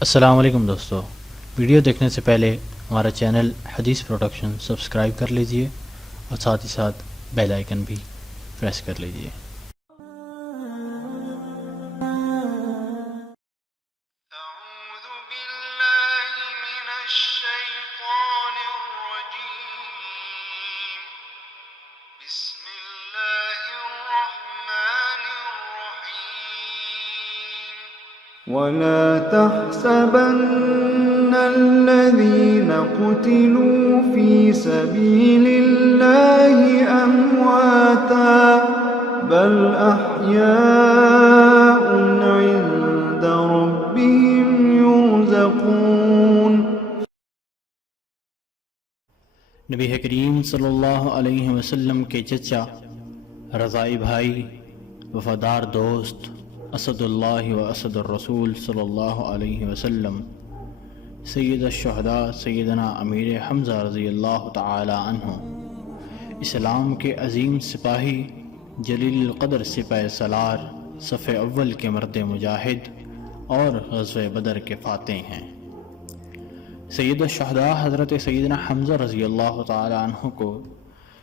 السلام علیکم دوستو، ویڈیو دیکھنے سے پہلے ہمارا چینل حدیث پروڈکشن سبسکرائب کر لیجئے اور ساتھ ہی ساتھ بیل آئیکن بھی پریس کر لیجئے۔ أعوذ بالله من الشيطان الرجيم. بسم الله الرحمن الرحيم. ولا تحسبن الذين قتلوا في سبيل الله أمواتا بل أحياء عند ربهم يرزقون. نبی کریم صلی اللہ علیہ وسلم کے چچا، رضائی بھائی، وفادار دوست، اسد اللہ و اسد الرسول صلی اللہ علیہ وسلم، سید الشہداء سیدنا امیر حمزہ رضی اللہ تعالی عنہ، اسلام کے عظیم سپاہی، جلیل القدر سپہ سالار، صف اول کے مرد مجاہد اور غزوہ بدر کے فاتح ہیں۔ سید الشہداء حضرت سیدنا حمزہ رضی اللہ تعالی عنہ کو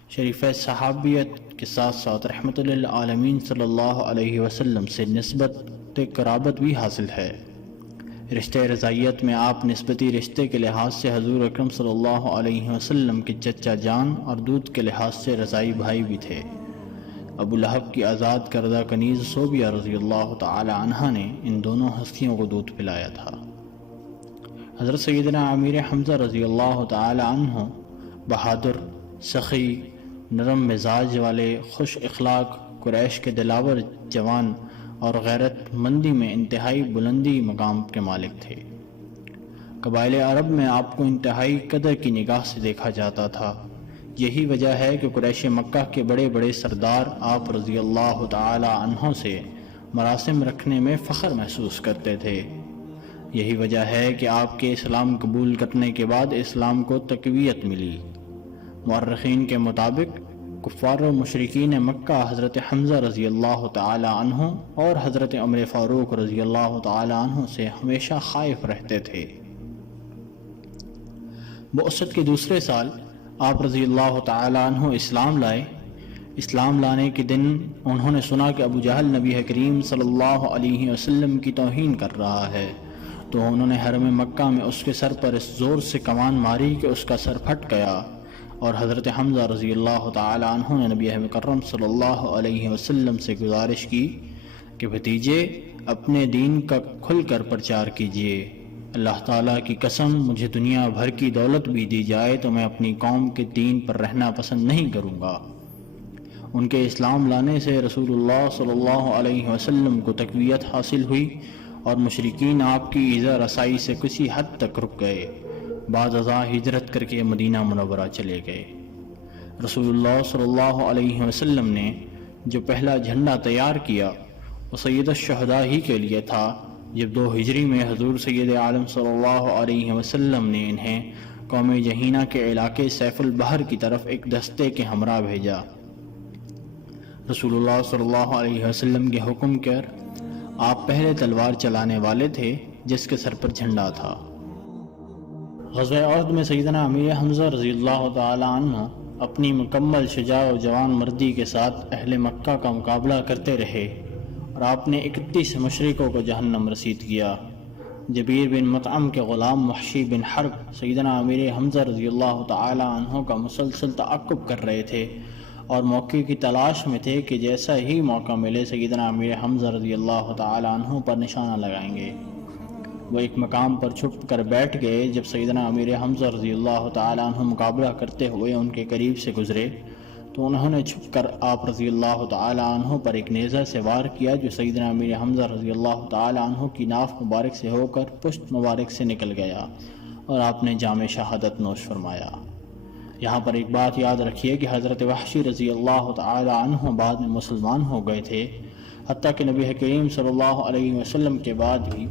شریف صحابیت کے ساتھ ساتھ رحمت للعالمین صلی اللہ علیہ وسلم سے نسبت قرابت بھی حاصل ہے۔ رشتہ رضائیت میں آپ نسبتی رشتے کے لحاظ سے حضور اکرم صلی اللہ علیہ وسلم کے چچا جان اور دودھ کے لحاظ سے رضائی بھائی بھی تھے۔ ابو لہب کی آزاد کردہ کنیز صوبیہ رضی اللہ تعالی عنہ نے ان دونوں ہستیوں کو دودھ پلایا تھا۔ حضرت سیدنا امیر حمزہ رضی اللہ تعالی عنہ بہادر، سخی، نرم مزاج والے، خوش اخلاق، قریش کے دلاور جوان اور غیرت مندی میں انتہائی بلندی مقام کے مالک تھے۔ قبائل عرب میں آپ کو انتہائی قدر کی نگاہ سے دیکھا جاتا تھا۔ یہی وجہ ہے کہ قریش مکہ کے بڑے بڑے سردار آپ رضی اللہ تعالی عنہ سے مراسم رکھنے میں فخر محسوس کرتے تھے۔ یہی وجہ ہے کہ آپ کے اسلام قبول کرنے کے بعد اسلام کو تقویت ملی۔ مورخین کے مطابق کفار و مشرکین مکہ حضرت حمزہ رضی اللہ تعالی عنہ اور حضرت عمر فاروق رضی اللہ تعالی عنہ سے ہمیشہ خائف رہتے تھے۔ بعثت کے دوسرے سال آپ رضی اللہ تعالی عنہ اسلام لائے۔ اسلام لانے کے دن انہوں نے سنا کہ ابو جہل نبی کریم صلی اللہ علیہ وسلم کی توہین کر رہا ہے، تو انہوں نے حرم مکہ میں اس کے سر پر اس زور سے کمان ماری کہ اس کا سر پھٹ گیا، اور حضرت حمزہ رضی اللہ تعالی عنہ نے نبی مکرم صلی اللہ علیہ وسلم سے گزارش کی کہ بھتیجے، اپنے دین کا کھل کر پرچار کیجیے۔ اللہ تعالیٰ کی قسم، مجھے دنیا بھر کی دولت بھی دی جائے تو میں اپنی قوم کے دین پر رہنا پسند نہیں کروں گا۔ ان کے اسلام لانے سے رسول اللہ صلی اللہ علیہ وسلم کو تقویت حاصل ہوئی اور مشرکین آپ کی ایذا رسائی سے کسی حد تک رک گئے۔ بعد ازاں ہجرت کر کے مدینہ منورہ چلے گئے۔ رسول اللہ صلی اللہ علیہ وسلم نے جو پہلا جھنڈا تیار کیا وہ سید الشہداء ہی کے لیے تھا۔ جب 2 ہجری میں حضور سید عالم صلی اللہ علیہ وسلم نے انہیں قوم جہینہ کے علاقے سیف البحر کی طرف ایک دستے کے ہمراہ بھیجا۔ رسول اللہ صلی اللہ علیہ وسلم کے حکم پر آپ پہلے تلوار چلانے والے تھے جس کے سر پر جھنڈا تھا۔ غزوہ احد میں سیدنا امیر حمزہ رضی اللہ تعالی عنہ اپنی مکمل شجاع و جوان مردی کے ساتھ اہل مکہ کا مقابلہ کرتے رہے اور آپ نے 31 مشرکوں کو جہنم رسید کیا۔ جبیر بن مطعم کے غلام وحشی بن حرب سیدنا امیر حمزہ رضی اللہ تعالی عنہ کا مسلسل تعقب کر رہے تھے اور موقع کی تلاش میں تھے کہ جیسا ہی موقع ملے سیدنا امیر حمزہ رضی اللہ تعالی عنہ پر نشانہ لگائیں گے۔ وہ ایک مقام پر چھپ کر بیٹھ گئے۔ جب سیدنا امیر حمزہ رضی اللہ تعالی عنہ مقابلہ کرتے ہوئے ان کے قریب سے گزرے تو انہوں نے چھپ کر آپ رضی اللہ تعالی عنہ پر ایک نیزہ سے وار کیا جو سیدنا امیر حمزہ رضی اللہ تعالی عنہ کی ناف مبارک سے ہو کر پشت مبارک سے نکل گیا اور آپ نے جام شہادت نوش فرمایا۔ یہاں پر ایک بات یاد رکھیے کہ حضرت وحشی رضی اللہ تعالی عنہ بعد میں مسلمان ہو گئے تھے، حتیٰ کہ نبی کریم صلی اللہ علیہ وسلم کے بعد بھی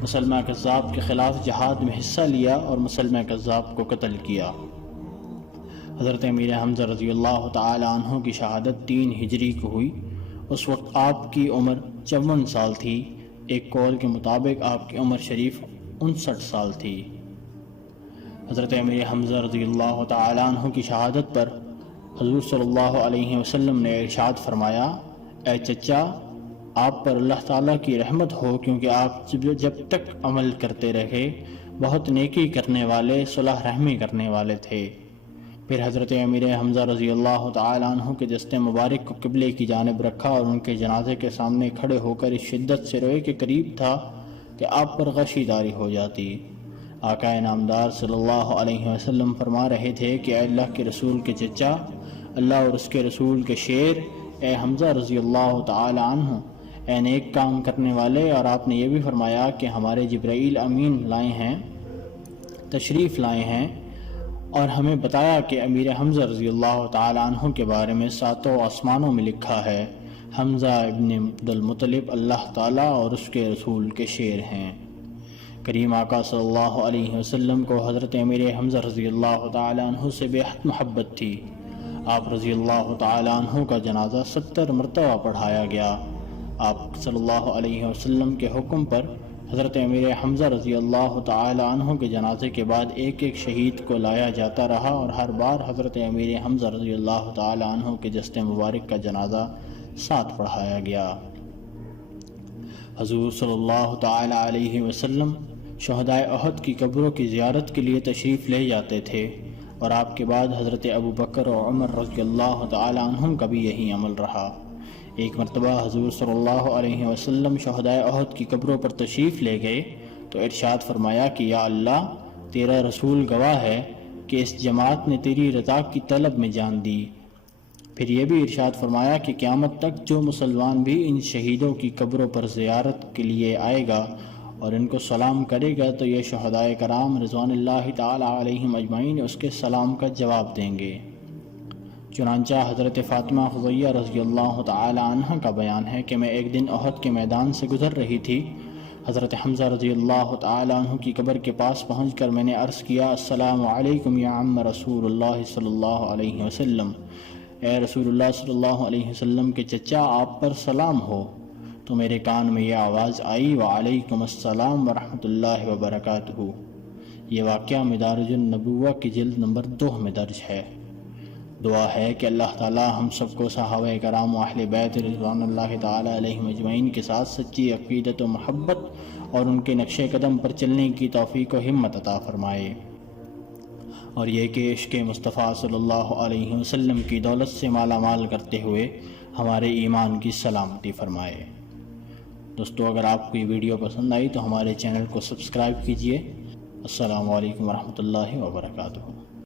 مسلمہ کذاب کے خلاف جہاد میں حصہ لیا اور مسلمہ کذاب کو قتل کیا۔ حضرت امیر حمزہ رضی اللہ تعالی عنہ کی شہادت 3 ہجری کو ہوئی۔ اس وقت آپ کی عمر 54 سال تھی۔ ایک قول کے مطابق آپ کی عمر شریف 59 سال تھی۔ حضرت امیر حمزہ رضی اللہ تعالیٰ عنہ کی شہادت پر حضور صلی اللہ علیہ وسلم نے ارشاد فرمایا، اے چچا، آپ پر اللہ تعالیٰ کی رحمت ہو، کیونکہ آپ جب تک عمل کرتے رہے بہت نیکی کرنے والے، صلح رحمی کرنے والے تھے۔ پھر حضرت امیر حمزہ رضی اللہ تعالیٰ عنہ کے دست مبارک کو قبلے کی جانب رکھا اور ان کے جنازے کے سامنے کھڑے ہو کر اس شدت سے روئے کہ قریب تھا کہ آپ پر غشی داری ہو جاتی۔ آقا نامدار صلی اللہ علیہ وسلم فرما رہے تھے کہ اے اللہ کے رسول کے چچا، اللہ اور اس کے رسول کے شیر، اے حمزہ رضی اللہ تعالی عنہ، اے نیک کام کرنے والے۔ اور آپ نے یہ بھی فرمایا کہ ہمارے جبرائیل امین لائے ہیں، تشریف لائے ہیں، اور ہمیں بتایا کہ امیر حمزہ رضی اللہ تعالی عنہ کے بارے میں 7 آسمانوں میں لکھا ہے، حمزہ ابن عبد المطلب اللہ تعالیٰ اور اس کے رسول کے شیر ہیں۔ کریم آقا صلی اللہ علیہ وسلم کو حضرت امیر حمزہ رضی اللہ تعالی عنہ سے بے حد محبت تھی۔ آپ رضی اللہ تعالی عنہ کا جنازہ 70 مرتبہ پڑھایا گیا۔ آپ صلی اللہ علیہ وسلم کے حکم پر حضرت امیر حمزہ رضی اللہ تعالی عنہ کے جنازے کے بعد ایک ایک شہید کو لایا جاتا رہا، اور ہر بار حضرت امیر حمزہ رضی اللہ تعالی عنہ کے جسد مبارک کا جنازہ ساتھ پڑھایا گیا۔ حضور صلی اللہ تعالی علیہ وسلم شہدائے احد کی قبروں کی زیارت کے لیے تشریف لے جاتے تھے، اور آپ کے بعد حضرت ابو بکر و عمر رضی اللہ تعالی عنہم کا بھی یہی عمل رہا۔ ایک مرتبہ حضور صلی اللہ علیہ وسلم شہدائے احد کی قبروں پر تشریف لے گئے تو ارشاد فرمایا کہ یا اللہ، تیرا رسول گواہ ہے کہ اس جماعت نے تیری رضا کی طلب میں جان دی۔ پھر یہ بھی ارشاد فرمایا کہ قیامت تک جو مسلمان بھی ان شہیدوں کی قبروں پر زیارت کے لیے آئے گا اور ان کو سلام کرے گا تو یہ شہدائے کرام رضوان اللہ تعالی علیہم اجمعین اس کے سلام کا جواب دیں گے۔ چنانچہ حضرت فاطمہ خضیہ رضی اللہ تعالی عنہ کا بیان ہے کہ میں ایک دن احد کے میدان سے گزر رہی تھی۔ حضرت حمزہ رضی اللہ تعالی عنہ کی قبر کے پاس پہنچ کر میں نے عرض کیا، السلام علیکم یا عم رسول اللہ صلی اللہ علیہ وسلم، اے رسول اللہ صلی اللہ علیہ وسلم کے چچا، آپ پر سلام ہو۔ تو میرے کان میں یہ آواز آئی، وعلیکم السلام ورحمۃ اللہ وبرکاتہ۔ یہ واقعہ مدارج النبوہ کی جلد نمبر 2 میں درج ہے۔ دعا ہے کہ اللہ تعالی ہم سب کو صحابہ کرام و اہل بیت رضوان اللہ تعالی علیہم اجمعین کے ساتھ سچی عقیدت و محبت اور ان کے نقش قدم پر چلنے کی توفیق و ہمت عطا فرمائے، اور یہ کہ عشق مصطفیٰ صلی اللہ علیہ وسلم کی دولت سے مالا مال کرتے ہوئے ہمارے ایمان کی سلامتی فرمائے۔ دوستو، اگر آپ کو یہ ویڈیو پسند آئی تو ہمارے چینل کو سبسکرائب کیجیے۔ السلام علیکم ورحمۃ اللہ وبرکاتہ۔